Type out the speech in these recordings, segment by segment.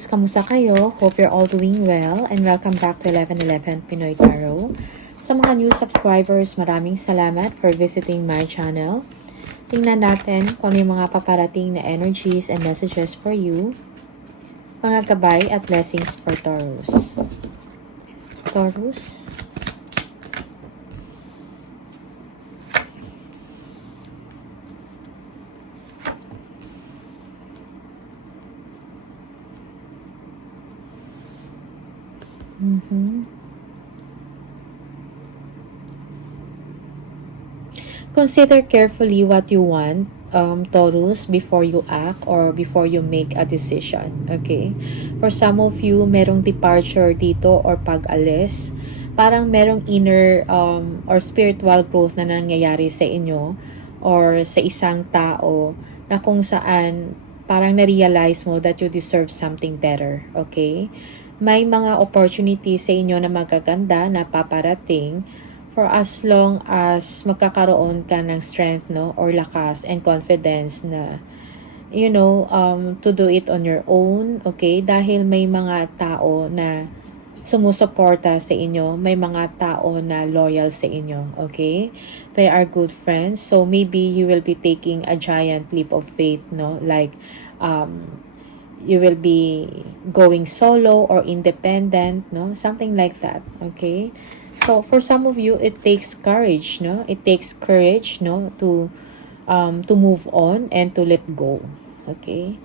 Taurus, kamusta kayo? Hope you're all doing well and welcome back to 1111 Pinoy Tarot. Sa mga new subscribers, maraming salamat for visiting my channel. Tingnan natin kung ano yung mga paparating na energies and messages for you. Mga gabay at blessings for Taurus. Taurus. Consider carefully what you want, Taurus, before you act or before you make a decision. Okay? For some of you, merong departure dito or pag-alis. Parang merong inner or spiritual growth na nangyayari sa inyo or sa isang tao na kung saan parang na-realize mo that you deserve something better. Okay? May mga opportunities sa inyo na magaganda na paparating for as long as magkakaroon ka ng strength, no, or lakas and confidence na, you know, to do it on your own, okay? Dahil may mga tao na sumusuporta sa inyo, may mga tao na loyal sa inyo, okay? They are good friends, so maybe you will be taking a giant leap of faith, no, like, you will be going solo or independent, no? Something like that, okay? So, for some of you, it takes courage, no? It takes courage, no? To move on and to let go, okay?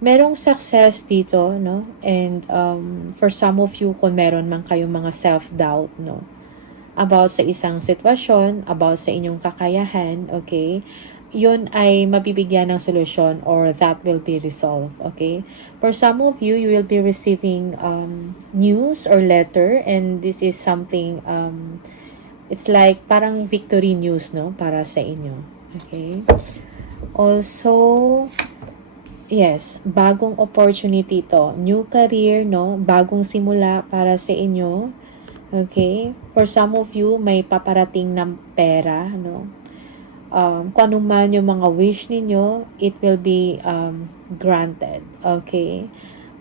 Merong success dito, no? And for some of you, kung meron man kayong mga self-doubt, no? About sa isang sitwasyon, about sa inyong kakayahan, okay? Yun ay mabibigyan ng solusyon or that will be resolved, okay? For some of you, you will be receiving news or letter and this is something, it's like parang victory news, no? Para sa inyo, okay? Also, yes, bagong opportunity to. New career, no? Bagong simula para sa inyo, okay? For some of you, may paparating ng pera, no? Kung ano man yung mga wish ninyo, it will be granted, okay?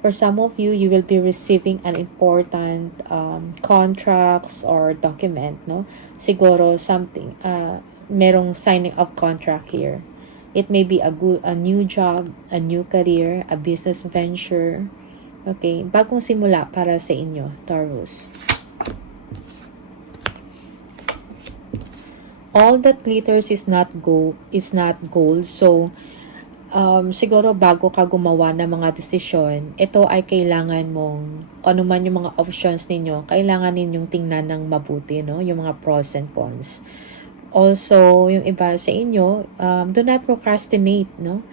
For some of you, you will be receiving an important contracts or document, no? Siguro something, merong signing of contract here. It may be a new job, a new career, a business venture, okay? Bagong simula para sa inyo, Taurus. All that glitters is not gold. So, siguro bago ka gumawa ng mga desisyon, ito ay kailangan mong, ano man yung mga options ninyo, kailangan ninyong tingnan ng mabuti, no? Yung mga pros and cons. Also, yung iba sa inyo, do not procrastinate, no?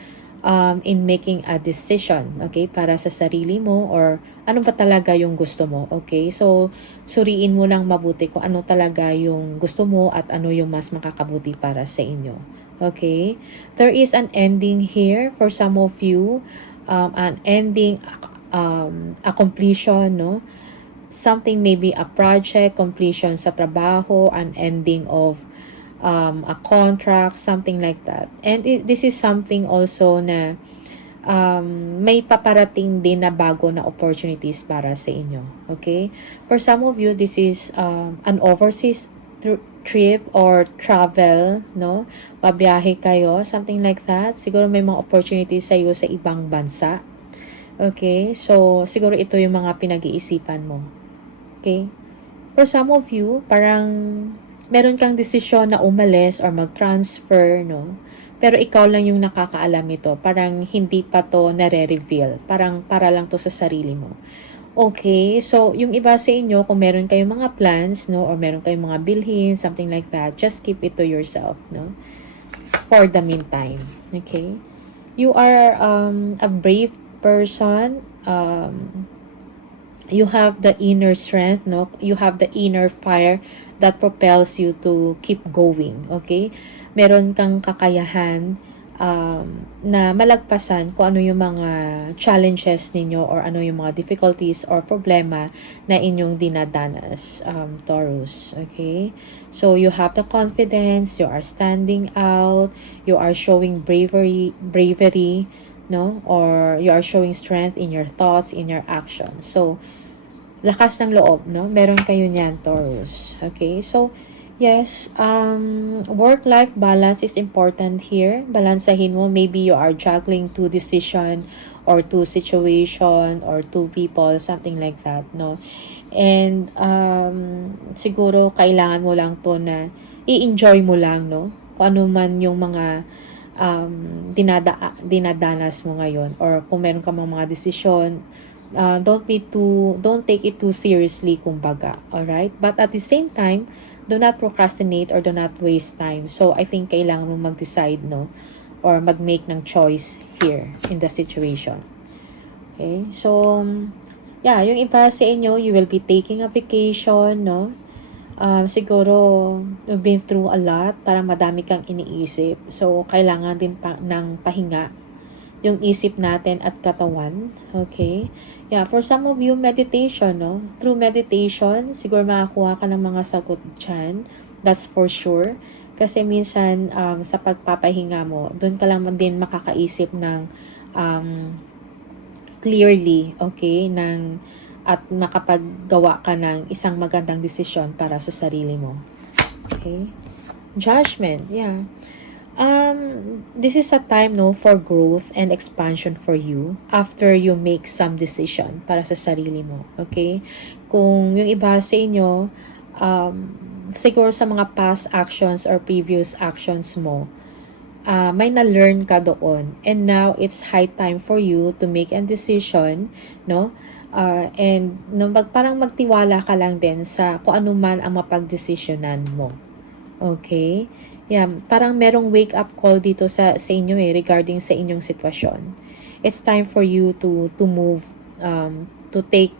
In making a decision, okay? Para sa sarili mo or ano ba talaga yung gusto mo, okay? So, suriin mo lang mabuti kung ano talaga yung gusto mo at ano yung mas makakabuti para sa inyo, okay? There is an ending here for some of you, an ending, a completion, no? Something maybe a project, completion sa trabaho, an ending of a contract, something like that. And this is something also na may paparating din na bago na opportunities para sa inyo. Okay? For some of you, this is an overseas trip or travel, no? Pabiyahe kayo, something like that. Siguro may mga opportunities sa iyo sa ibang bansa. Okay? So, siguro ito yung mga pinag-iisipan mo. Okay? For some of you, parang meron kang desisyon na umalis or mag-transfer, no? Pero ikaw lang yung nakakaalam nito. Parang hindi pa to nare-reveal. Parang para lang to sa sarili mo. Okay, so yung iba sa inyo, kung meron kayong mga plans, no? Or meron kayong mga bilhin, something like that, just keep it to yourself, no? For the meantime, okay? You are a brave person. You have the inner strength, no? You have the inner fire that propels you to keep going, okay? Meron kang kakayahan na malagpasan kung ano yung mga challenges ninyo or ano yung mga difficulties or problema na inyong dinadanas, Taurus, okay? So, you have the confidence, you are standing out, you are showing bravery, no? Or you are showing strength in your thoughts, in your actions. So, lakas ng loob, no? Meron kayo niyan, Taurus. Okay? So, yes, work-life balance is important here. Balansahin mo. Maybe you are juggling two decision or two situation or two people, something like that, no? And siguro kailangan mo lang to na i-enjoy mo lang, no? Kung ano man yung mga dinadanas mo ngayon, or kung meron ka mga desisyon, don't take it too seriously, kumbaga. All right? But at the same time, do not procrastinate or do not waste time. So I think kailangan mo mag-decide, no? Or mag-make ng choice here in the situation. Okay? So yeah, yung iba sa inyo, you will be taking a vacation, no? Siguro, you've been through a lot, parang madami kang iniisip. So, kailangan din ng pahinga yung isip natin at katawan. Okay? Yeah, for some of you, meditation, no? Through meditation, siguro makakuha ka ng mga sagot dyan. That's for sure. Kasi minsan, sa pagpapahinga mo, doon ka lang din makakaisip ng clearly, okay, at makapaggawa ka ng isang magandang desisyon para sa sarili mo. Okay? Judgment, yeah. This is a time, no, for growth and expansion for you after you make some decision para sa sarili mo. Okay? Kung yung iba sa inyo, siguro sa mga past actions or previous actions mo, may na-learn ka doon. And now, it's high time for you to make a decision, no? And no, parang magtiwala ka lang din sa kung ano man ang mapagdesisyonan mo. Okay? Yeah, parang merong wake-up call dito sa inyo regarding sa inyong sitwasyon. It's time for you to move, to take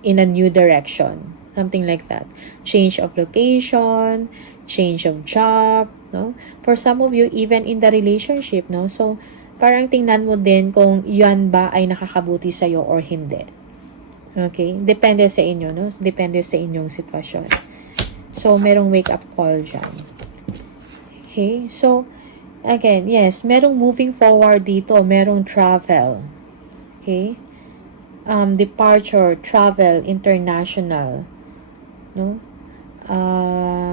in a new direction. Something like that. Change of location, change of job, no? For some of you, even in the relationship, no? So, parang tingnan mo din kung yan ba ay nakakabuti sa'yo or hindi. Okay? Depende sa inyo, no? Depende sa inyong sitwasyon. So, merong wake-up call dyan. Okay? So, again, yes, merong moving forward dito. Merong travel. Okay? Departure, travel, international. No?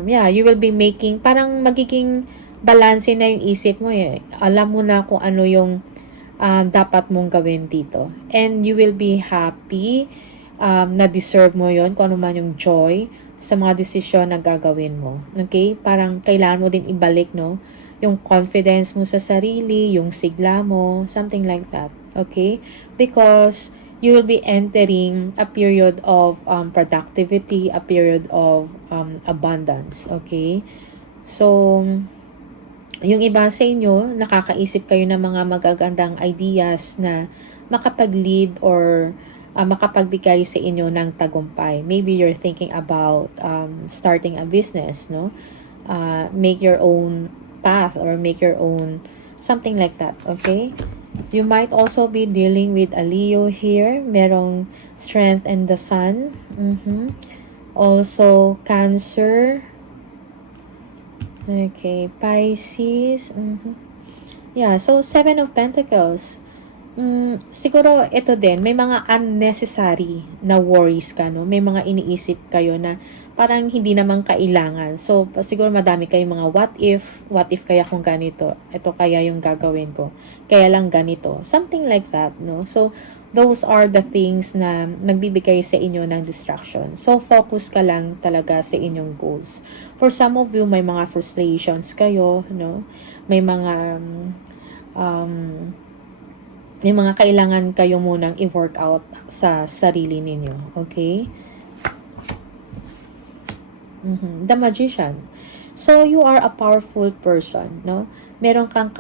Yeah, you will be making, parang magiging balance na yung isip mo Alam mo na kung ano yung dapat mong gawin dito. And you will be happy na deserve mo yon kung ano man yung joy sa mga desisyon na gagawin mo. Okay? Parang kailangan mo din ibalik, no? Yung confidence mo sa sarili, yung sigla mo, something like that. Okay? Because you will be entering a period of productivity, a period of abundance. Okay? So, yung iba sa inyo, nakakaisip kayo ng mga magagandang ideas na makapag-lead or makapagbigay sa inyo ng tagumpay. Maybe you're thinking about starting a business, no? Make your own path or make your own something like that, okay? You might also be dealing with a Leo here. Merong strength in the sun. Also, Cancer. Okay, Pisces. Yeah, so 7 of Pentacles. Siguro ito din, may mga unnecessary na worries ka, no? May mga iniisip kayo na parang hindi naman kailangan. So, siguro madami kayong mga what if kaya kung ganito, ito kaya yung gagawin ko, kaya lang ganito. Something like that, no? So, those are the things na nagbibigay sa inyo ng distraction. So, focus ka lang talaga sa inyong goals. For some of you, may mga frustrations kayo, no? May mga kailangan kayo munang i-work out sa sarili ninyo. Okay? The Magician. So, you are a powerful person, no? Meron kang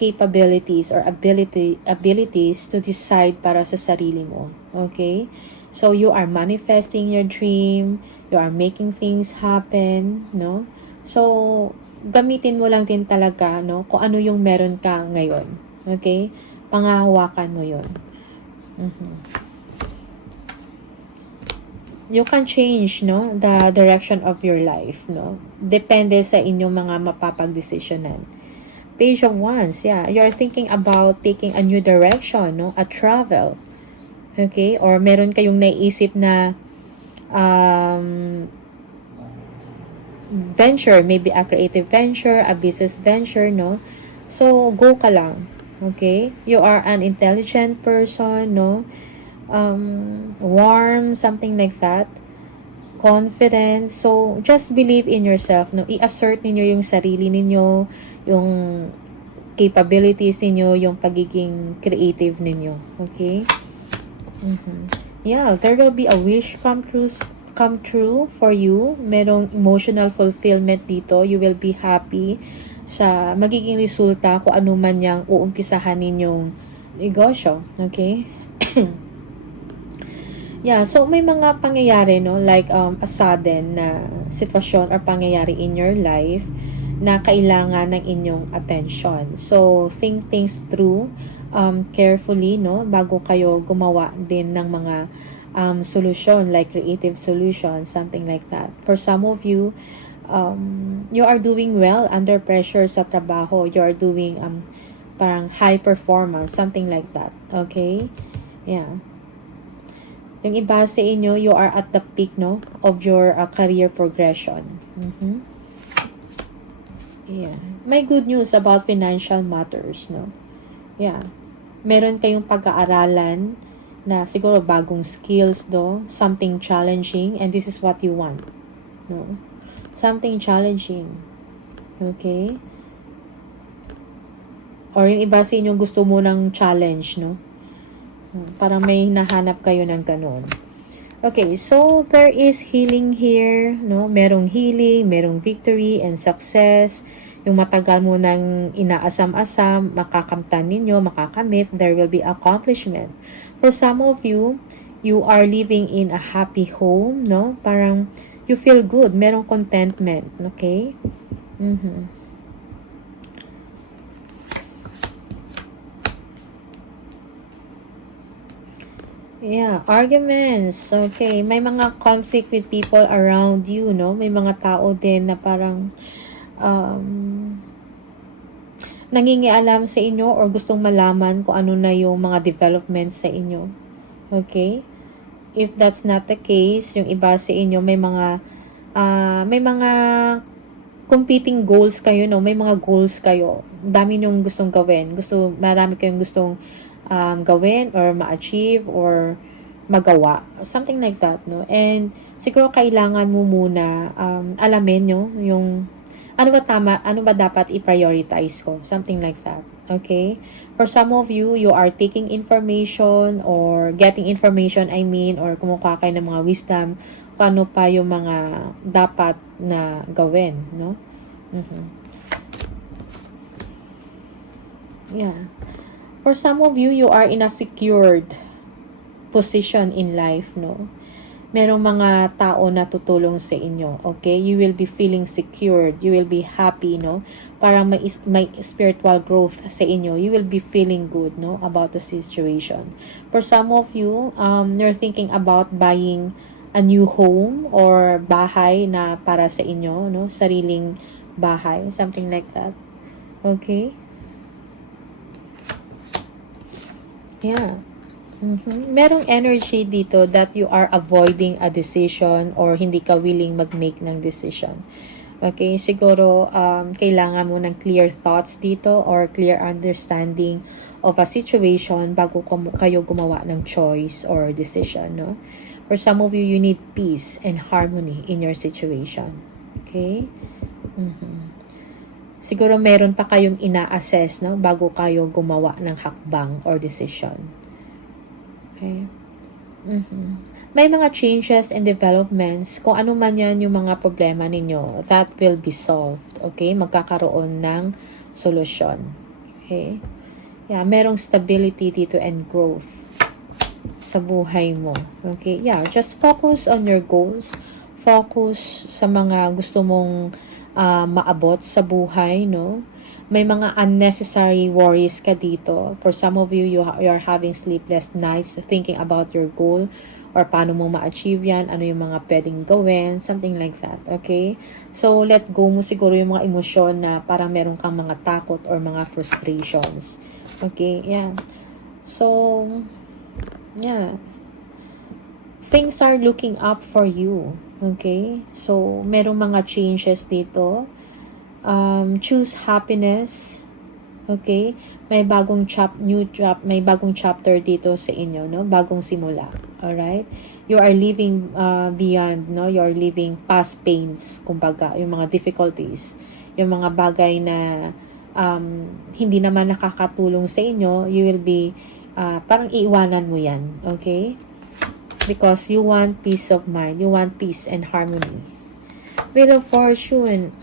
capabilities or abilities to decide para sa sarili mo. Okay? So, you are manifesting your dream. You are making things happen, no? So, gamitin mo lang din talaga, no? Kung ano yung meron ka ngayon. Okay? Pangahawakan mo yun. You can change, no, the direction of your life, no? Depende sa inyong mga mapapagdesisyonan. Page of Wands, yeah. You're thinking about taking a new direction, no? A travel. Okay? Or meron kayong naiisip na venture, maybe a creative venture, a business venture, no? So, go ka lang. Okay? You are an intelligent person, no? Warm, something like that. Confident. So, just believe in yourself, no? I-assert ninyo yung sarili ninyo, yung capabilities ninyo, yung pagiging creative ninyo. Okay? Yeah, there will be a wish come true for you. Merong emotional fulfillment dito. You will be happy sa magiging resulta kung ano man yung uumpisahan ninyong negosyo. Okay? Yeah, so may mga pangyayari, no? Like a sudden na sitwasyon or pangyayari in your life na kailangan ng inyong attention. So, think things through carefully, no? Bago kayo gumawa din ng mga solution, like creative solution, something like that. For some of you, you are doing well under pressure sa trabaho. You are doing parang high performance, something like that. Okay? Yeah. Yung iba sa inyo, you are at the peak, no, of your career progression. Yeah. May good news about financial matters, no? Yeah. Meron kayong pag-aaralan na siguro bagong skills, do, something challenging, and this is what you want, no? Something challenging. Okay? Or yung iba sa inyo gusto mo ng challenge, no? Parang may nahanap kayo ng ganun. Okay, so there is healing here, no? Merong healing, merong victory and success. Yung matagal mo nang inaasam-asam, makakamtan ninyo, makakamit, there will be accomplishment. For some of you, you are living in a happy home, no? Parang you feel good, merong contentment, okay? Yeah, arguments. Okay, may mga conflict with people around you, no? May mga tao din na parang nangingialam sa inyo or gustong malaman kung ano na yung mga developments sa inyo. Okay? If that's not the case, yung iba sa inyo may mga competing goals kayo, no? May mga goals kayo. Dami nyong gustong gawin. Marami kayong gustong gawin or ma-achieve or magawa. Something like that, no? And siguro kailangan mo muna alamin nyo yung ano ba dapat i-prioritize ko? Something like that. Okay? For some of you, you are taking information or getting information, or kumukuha kayo ng mga wisdom kung ano pa yung mga dapat na gawin, no? Yeah. For some of you, you are in a secured position in life, no? Merong mga tao na tutulong sa inyo, okay? You will be feeling secured. You will be happy, no? Parang may spiritual growth sa inyo. You will be feeling good, no? About the situation. For some of you, you're thinking about buying a new home or bahay na para sa inyo, no? Sariling bahay, something like that. Okay? Yeah. Merong energy dito that you are avoiding a decision or hindi ka willing mag-make ng decision. Okay, siguro kailangan mo ng clear thoughts dito or clear understanding of a situation bago kayo gumawa ng choice or decision, no? For some of you, you need peace and harmony in your situation. Okay? Siguro meron pa kayong ina-assess, no, bago kayo gumawa ng hakbang or decision. Okay? May mga changes and developments, kung ano man yan yung mga problema ninyo, that will be solved. Okay? Magkakaroon ng solusyon. Okay? Yeah, merong stability dito and growth sa buhay mo. Okay? Yeah, just focus on your goals. Focus sa mga gusto mong maabot sa buhay, no? May mga unnecessary worries ka dito. For some of you, you are having sleepless nights thinking about your goal or paano mo ma-achieve yan, ano yung mga pwedeng gawin, something like that, okay? So, let go mo siguro yung mga emosyon na parang meron kang mga takot or mga frustrations. Okay, yeah. So, yeah. Things are looking up for you. Okay? So, merong mga changes dito. Choose happiness. Okay? May bagong may bagong chapter dito sa inyo, no? Bagong simula. All right? You are living beyond, no? You are living past pains, kumbaga, yung mga difficulties, yung mga bagay na hindi naman nakakatulong sa inyo, you will be parang iiwanan mo yan. Okay? Because you want peace of mind. You want peace and harmony. Wheel of Fortune.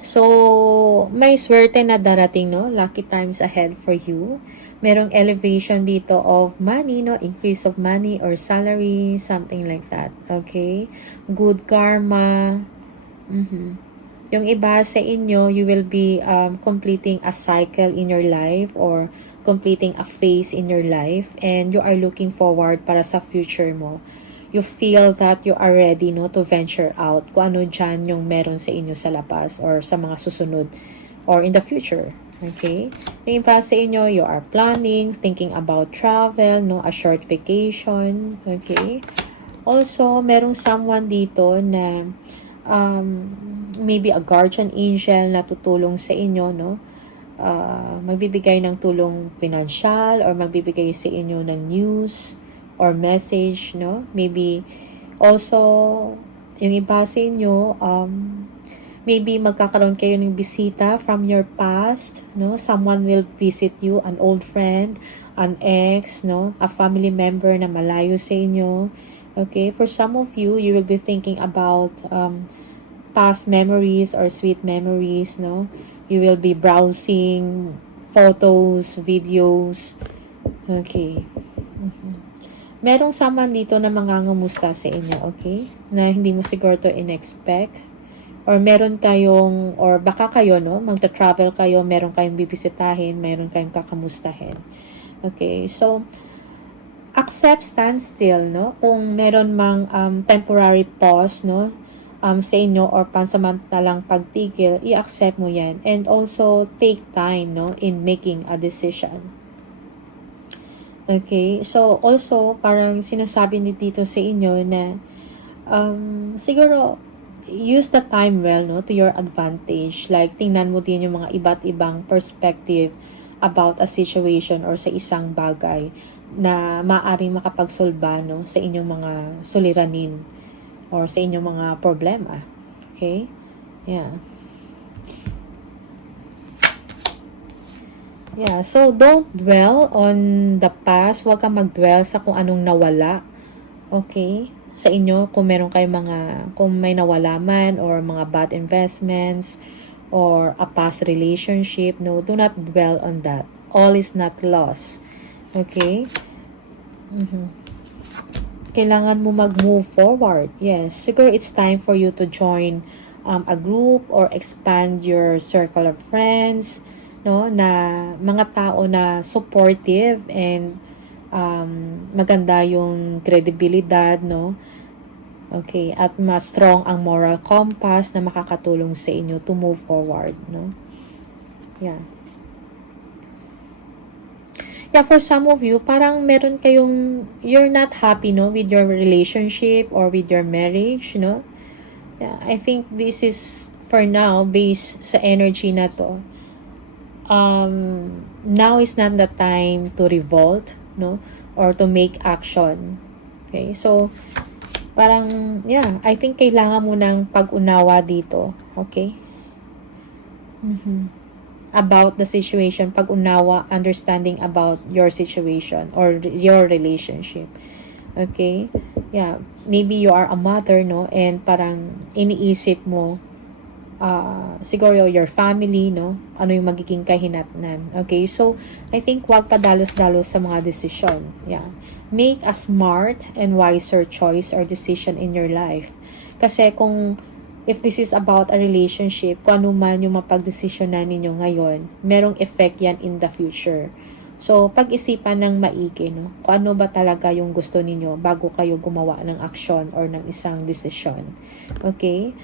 So, may swerte na darating, no? Lucky times ahead for you. Merong elevation dito of money, no? Increase of money or salary, something like that. Okay? Good karma. Yung iba sa inyo, you will be completing a cycle in your life or completing a phase in your life and you are looking forward para sa future mo. You feel that you are ready, no, to venture out. Kung ano dyan yung meron sa inyo sa labas or sa mga susunod or in the future. Okay? Yung iba sa inyo, you are planning, thinking about travel, no, a short vacation. Okay? Also, merong someone dito na maybe a guardian angel na tutulong sa inyo, no? Magbibigay ng tulong financial or magbibigay sa inyo ng news or message, no? Maybe also yung iba sa inyo maybe magkakaroon kayo ng bisita from your past, no? Someone will visit you, an old friend, an ex, no? A family member na malayo sa inyo. Okay, for some of you, you will be thinking about past memories or sweet memories, no? You will be browsing photos, videos. Okay. Merong someone dito na mangangamusta sa inyo, okay? Na hindi mo siguro to in-expect. Or meron kayong, or baka kayo, no? Magta-travel kayo, meron kayong bibisitahin, meron kayong kakamustahin. Okay, so, accept, stand still, no? Kung meron mang temporary pause, no? Sa inyo or pansamantalang pagtigil, i-accept mo yan. And also, take time, no? In making a decision. Okay, so also, parang sinasabi ni dito sa inyo na siguro, use the time well, no? To your advantage. Like, tingnan mo din yung mga iba't ibang perspective about a situation or sa isang bagay na maaaring makapagsolba, no? Sa inyong mga suliranin or sa inyong mga problema. Okay? Yeah. Yeah, so don't dwell on the past. Huwag kang mag-dwell sa kung anong nawala. Okay? Sa inyo, kung meron kayo kung may nawala man or mga bad investments or a past relationship, no, do not dwell on that. All is not lost. Okay? Kailangan mo mag-move forward. Yes, siguro it's time for you to join a group or expand your circle of friends, no, na mga tao na supportive and maganda yung credibilidad, no? Okay, at mas strong ang moral compass na makakatulong sa inyo to move forward, no? Yeah. Yeah, for some of you, parang meron kayong, you're not happy, no, with your relationship or with your marriage, no? Yeah, I think this is, for now, based sa energy na to. Now is not the time to revolt, no? Or to make action. Okay, so, parang, yeah, I think kailangan mo ng pag-unawa dito. Okay? About the situation, pag-unawa, understanding about your situation or your relationship. Okay? Yeah, maybe you are a mother, no? And parang iniisip mo, siguro your family, no? Ano yung magiging kahinatnan. Okay? So, I think wag padalos-dalos sa mga desisyon. Yeah. Make a smart and wiser choice or decision in your life. Kasi if this is about a relationship, kung ano man yung mapagdesisyonan ninyo ngayon, merong effect yan in the future. So, pag-isipan ng maigi, no? Kung ano ba talaga yung gusto ninyo bago kayo gumawa ng aksyon or ng isang desisyon. Okay?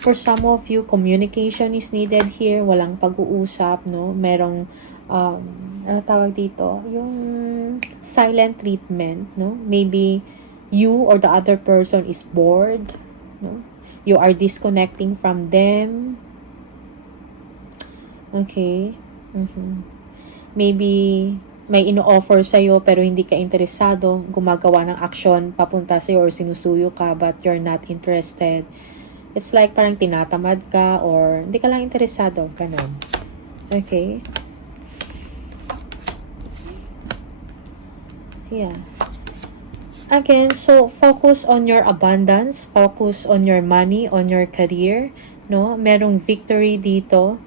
For some of you, communication is needed here. Walang pag-uusap, no? Merong, ano tawag dito? Yung silent treatment, no? Maybe you or the other person is bored, no? You are disconnecting from them. Okay? Maybe may ino-offer sa'yo pero hindi ka interesado, gumagawa ng aksyon papunta sa'yo or sinusuyo ka but you're not interested. It's like parang tinatamad ka or hindi ka lang interesado. Ganun. Okay? Yeah. Again, so focus on your abundance, focus on your money, on your career, no? Merong victory dito,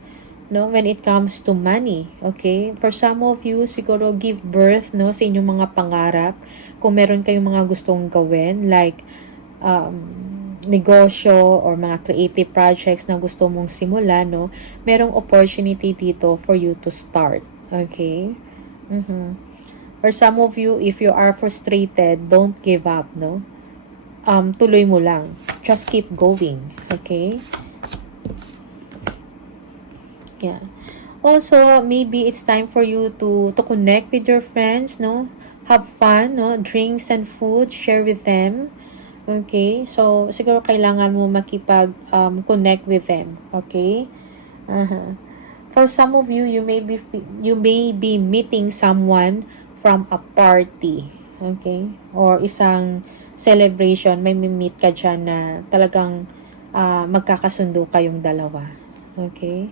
no? When it comes to money, okay? For some of you, siguro give birth, no, sa inyong mga pangarap. Kung meron kayong mga gustong gawin, like negosyo or mga creative projects na gusto mong simulan, no? Merong opportunity dito for you to start, okay? For some of you, if you are frustrated, don't give up, no? Tuloy mo lang. Just keep going, okay? Yeah. Also, maybe it's time for you to connect with your friends, no? Have fun, no? Drinks and food, share with them. Okay? So, siguro kailangan mo makipag-connect with them. Okay? For some of you, you may be meeting someone from a party. Okay? Or isang celebration, may meet ka dyan na talagang magkakasundo kayong dalawa. Okay?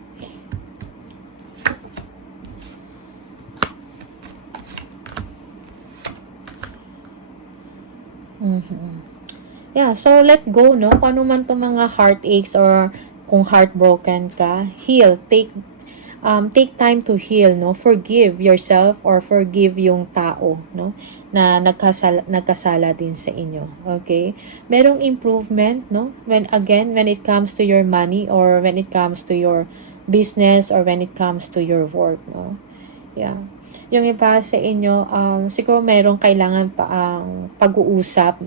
Yeah, so let go, no? Kung ano man itong mga heartaches or kung heartbroken ka, heal. Take time to heal, no? Forgive yourself or forgive yung tao, no? Na nagkasala din sa inyo. Okay? Merong improvement, no? When it comes to your money or when it comes to your business or when it comes to your work, no? Yeah. Yung iba sa inyo, siguro merong kailangan pa ang pag-uusap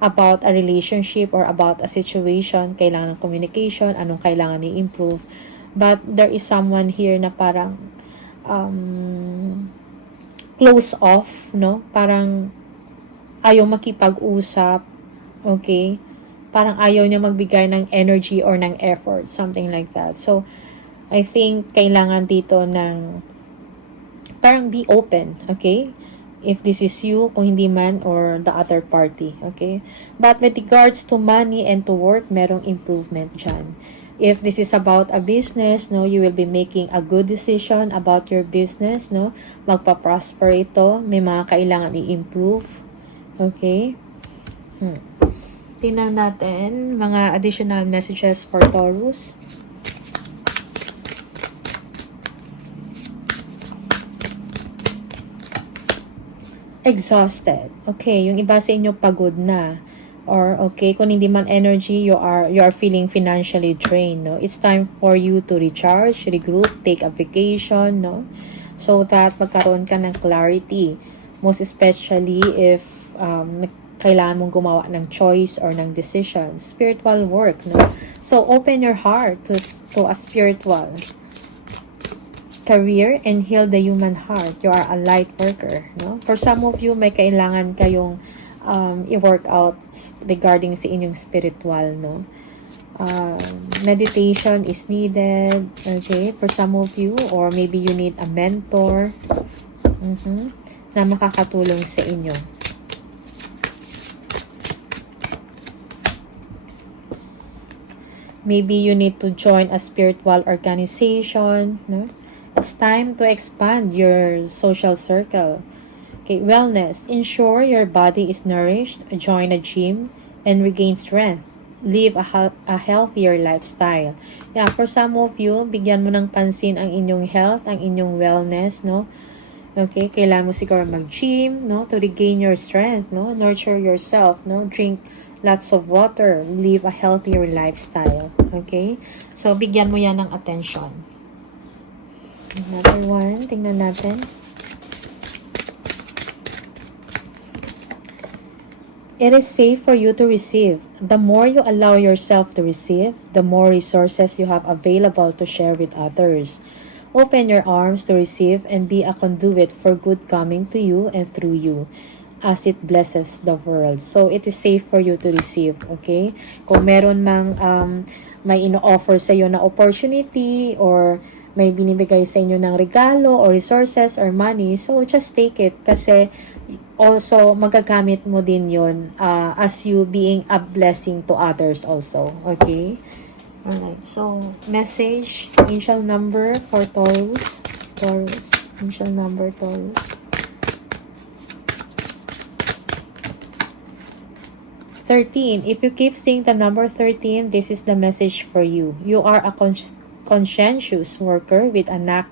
about a relationship or about a situation, kailangan ng communication, anong kailangan i-improve. But there is someone here na parang close off, no? Parang ayaw makipag-usap, okay? Parang ayaw niya magbigay ng energy or ng effort, something like that. So, I think kailangan dito ng parang be open, okay? If this is you, kung hindi man, or the other party, okay? But with regards to money and to work, merong improvement dyan. If this is about a business, no, you will be making a good decision about your business, no? Magpa-prosper ito, may mga kailangan i-improve, okay? Tingnan natin mga additional messages for Taurus. Exhausted. Okay, yung iba sa inyo pagod na. Or okay, kung hindi man energy, you are feeling financially drained, no? It's time for you to recharge, regroup, take a vacation, no? So that magkaroon ka ng clarity. Most especially if kailangan mong gumawa ng choice or ng decision. Spiritual work, no? So open your heart to a spiritual career and heal the human heart. You are a light worker, no? For some of you, may kailangan kayong i-work out regarding sa inyong spiritual, no? Meditation is needed, okay? For some of you, or maybe you need a mentor na makakatulong sa inyo. Maybe you need to join a spiritual organization, no? It's time to expand your social circle. Okay, wellness. Ensure your body is nourished. Join a gym and regain strength. Live a healthier lifestyle. Yeah, for some of you, bigyan mo ng pansin ang inyong health, ang inyong wellness, no? Okay, kailangan mo siguro mag-gym, no? To regain your strength, no? Nurture yourself, no? Drink lots of water. Live a healthier lifestyle. Okay? So, bigyan mo yan ng attention. Another one. Tingnan natin. It is safe for you to receive. The more you allow yourself to receive, the more resources you have available to share with others. Open your arms to receive and be a conduit for good coming to you and through you as it blesses the world. So, it is safe for you to receive, okay? Kung meron ng may ino-offer sa iyo na opportunity or may binibigay sa inyo ng regalo or resources or money, so just take it kasi also magagamit mo din yon as you being a blessing to others also, okay? Alright, so message, angel number for Taurus, angel number Taurus. 13. If you keep seeing the number 13, this is the message for you. You are a conscientious worker with a knack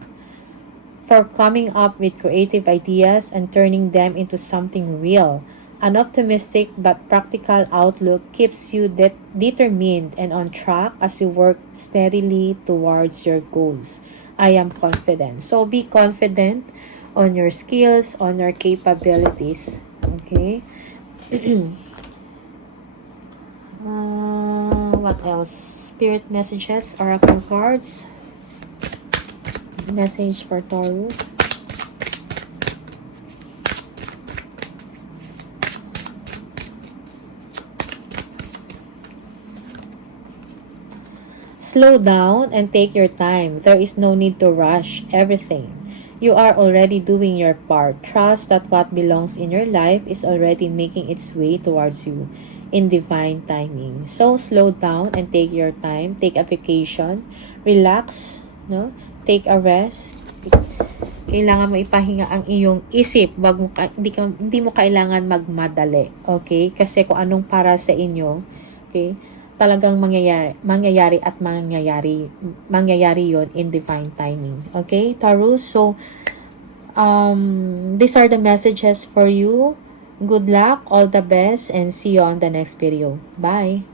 for coming up with creative ideas and turning them into something real. An optimistic but practical outlook keeps you determined and on track as you work steadily towards your goals. I am confident. So be confident on your skills, on your capabilities. Okay? What else? Spirit messages, oracle cards. Message for Taurus. Slow down and take your time. There is no need to rush everything. You are already doing your part. Trust that what belongs in your life is already making its way towards you in divine timing. So slow down and take your time. Take a vacation. Relax, no? Take a rest. Kailangan mo ipahinga ang iyong isip. Hindi mo kailangan magmadali. Okay? Kasi kung anong para sa inyo, okay, talagang mangyayari at mangyayari yon in divine timing. Okay, Taurus? So, these are the messages for you. Good luck, all the best, and see you on the next video. Bye!